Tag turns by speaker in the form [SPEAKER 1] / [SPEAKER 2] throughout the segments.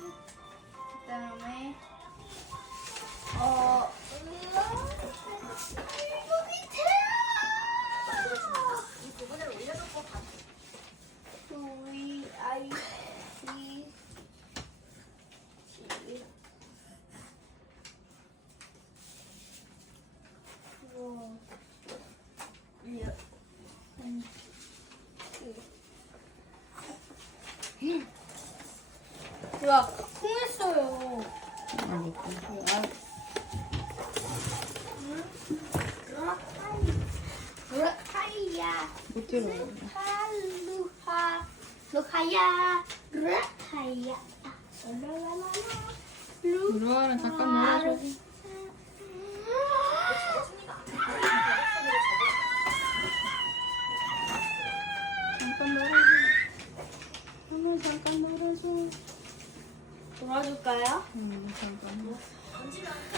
[SPEAKER 1] kita namanya oh 야, 통했어요.
[SPEAKER 2] 아니,
[SPEAKER 1] 루카이야,
[SPEAKER 2] 못 들어.
[SPEAKER 1] 루카, 루카야, 루카야.
[SPEAKER 2] 루아는 잠깐 놀아줘. 잠깐 놀아줘.
[SPEAKER 1] 오늘 잠깐 놀아줘. 놀아줄까요?
[SPEAKER 2] 응, 잠깐.
[SPEAKER 3] 던지면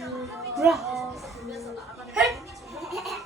[SPEAKER 3] Bruh.
[SPEAKER 1] Hey.